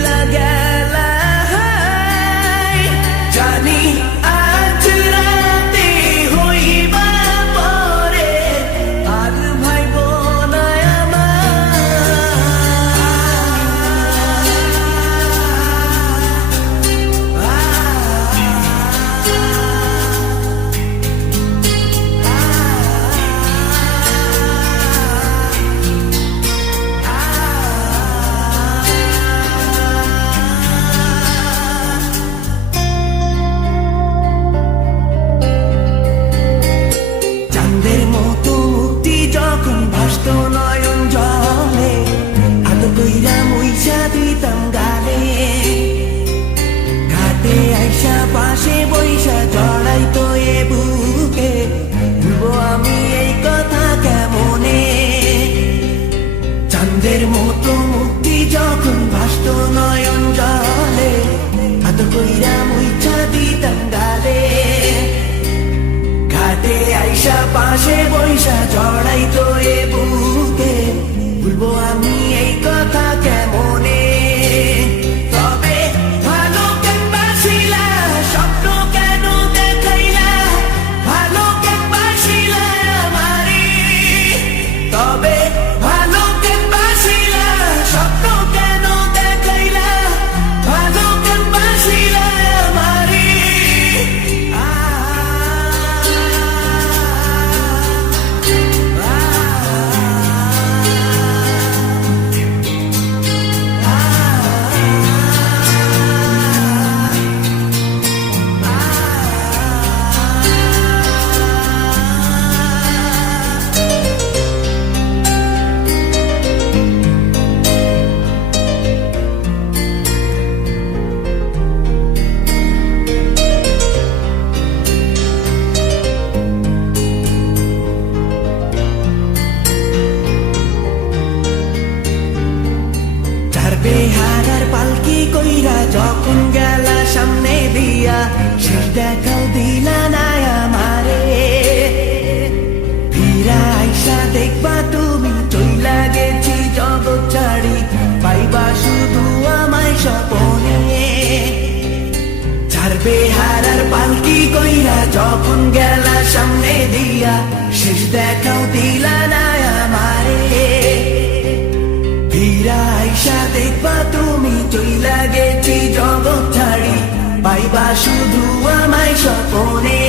চইলা গেলা জানি আজ রাতে হইবা পরে আর ভাইব না চাঁদের মতো মুক্তি যখন ভাসত নয়ন জলে আদর কইরা মুইসা দিতাম গালে ঘাটে আইসা পাশে বইসা জড়াইতো এ বুকে ভুলবো আমি এই কথা কেমনে চাঁদের মতো মুক্তি যখন ভাসত নয়ন জলে আদর কইরা মুইসা দিতাম গালে ঘাটে আইসা পাশে বইসা জড়াইতো এ বুকে ভুলবো আমি এই কথা কেমনে তবে ভালো কেন বাসিলা স্বপ্ন কেন দেখাইলা ভালো কেন বাসিলা আমারে তবে ভালো কেন বাসিলা স্বপ্ন কেন দেখাইলা ভালো কেন বাসিলা আমারে বেহারার পালকি কইরা যখন গেলা সামনে দিয়া শেষ দেখাও দিলা না আমারে ফিরা আইসা দেখবা তুমি চইলা গেছি জগৎ ছাড়ি পাইবা শুধু আমায় স্বপনে চার বেহারার পালকি কইরা যখন গেলা সামনে দিয়া শেষ দেখাও দিলা না আমারে ফিরা আইসা দেখবা তুমি চইলা গেছি জগৎ ছাড়ি পাইবা শুধু আমায় স্বপনে